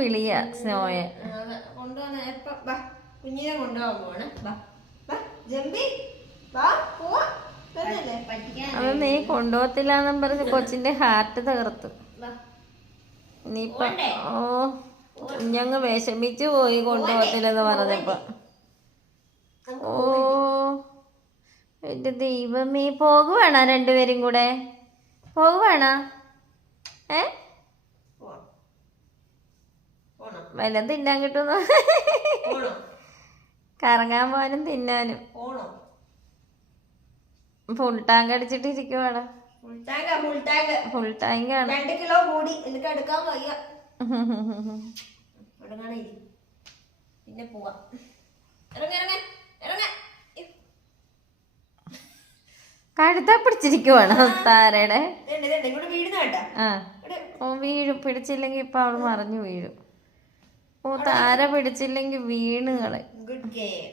വിളിയ സ്നോയെ കൊണ്ടുവന്ന കുഞ്ഞിനെ കൊണ്ടുപോകാൻ പോവാണ്. ജമ്പി അത് നീ കൊണ്ടുപോകത്തില്ലാന്നും പറഞ്ഞ് കൊച്ചിന്റെ ഹാർട്ട് തകർത്തു. നീപ്പ ഓ കുഞ്ഞങ്ങ് വിഷമിച്ചു പോയി കൊണ്ടുപോകത്തില്ലെന്ന് പറഞ്ഞപ്പോ. ഓ എന്റെ ദൈവമേ, പോകുവാണോ രണ്ടുപേരും കൂടെ? പോകുവാണോ? വല്ലതും തിന്നാൻ കിട്ടുന്നു. കറങ്ങാൻ പോകാനും തിന്നാനും. ഫുൾ ടാങ്ക് അടിച്ചിട്ടിരിക്കുവാണ്. ഫുൾ ടാങ്ക് ആണ്. 2 കിലോ കൂടി എനിക്ക് എടുക്കാൻ വയ്യ. പിന്നെ പോവാ. കഴുത്ത പിടിച്ചിരിക്കുവാണ് താരയുടെ. വീഴുന്ന ഓ വീഴും. പിടിച്ചില്ലെങ്കി ഇപ്പൊ അവള് മറിഞ്ഞു വീഴും. ഓ താര പിടിച്ചില്ലെങ്കി വീണ് കളയും. Good game.